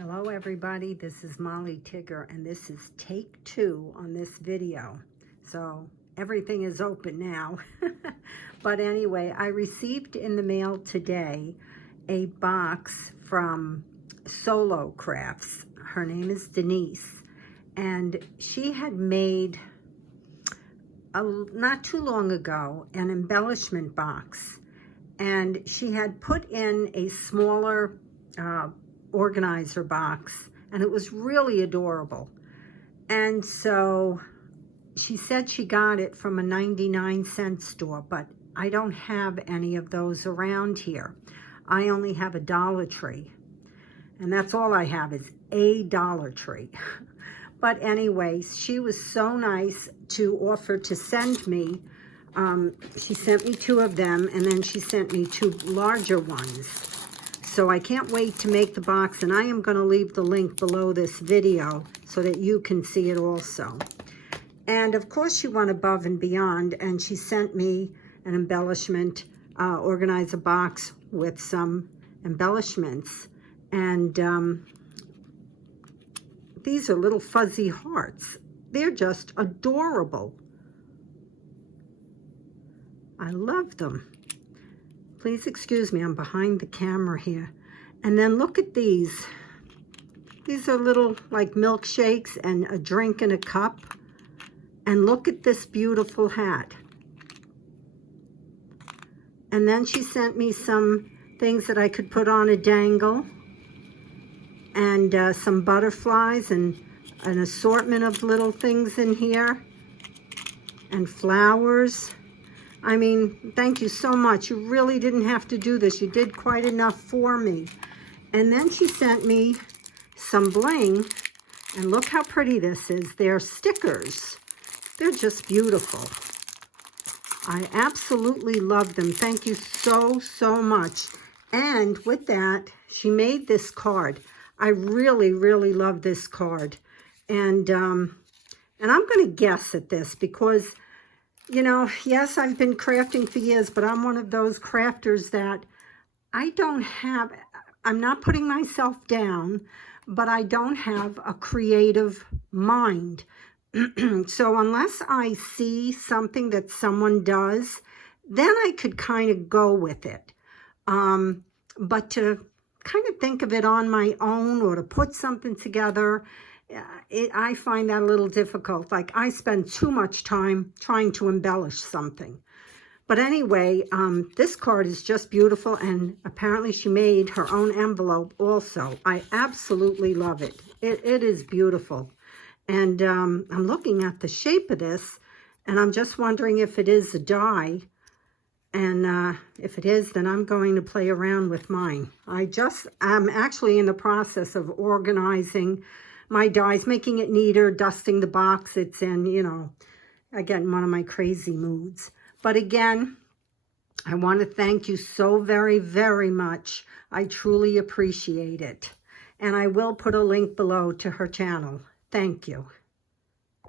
Hello everybody, this is Molly Tigger and this is take 2 on this video. So everything is open now. But anyway, I received in the mail today a box from Solocraftz. Her name is Denise, and she had made not too long ago an embellishment box, and she had put in a smaller organizer box, and it was really adorable. And so she said she got it from a 99-cent store, but I don't have any of those around here. I only have a Dollar Tree, and that's all I have is a Dollar Tree. But anyways, she was so nice to offer to send me. She sent me 2 of them, and then she sent me 2 larger ones. So I can't wait to make the box, and I am going to leave the link below this video so that you can see it also. And of course she went above and beyond, and she sent me an embellishment organizer box with some embellishments. And these are little fuzzy hearts. They're just adorable. I love them. Please excuse me, I'm behind the camera here. And then look at these. These are little like milkshakes and a drink in a cup. And look at this beautiful hat. And then she sent me some things that I could put on a dangle. And some butterflies and an assortment of little things in here. And flowers. I mean, thank you so much. You really didn't have to do this. You did quite enough for me. And then she sent me some bling. And look how pretty this is. They're stickers. They're just beautiful. I absolutely love them. Thank you so, so much. And with that, she made this card. I really, really love this card. And I'm going to guess at this because, you know, yes, I've been crafting for years, but I'm one of those crafters that I'm not putting myself down, but I don't have a creative mind. So unless I see something that someone does, then I could kind of go with it. But to kind of think of it on my own or to put something together, I find that a little difficult. Like, I spend too much time trying to embellish something. But anyway, this card is just beautiful, and apparently she made her own envelope also. I absolutely love it. It is beautiful. And I'm looking at the shape of this, and I'm just wondering if it is a die. And if it is, then I'm going to play around with mine. I'm actually in the process of organizing my dies, making it neater, dusting the box it's in, you know. I get in one of my crazy moods. But again, I want to thank you so very, very much. I truly appreciate it. And I will put a link below to her channel. Thank you.